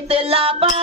la paz.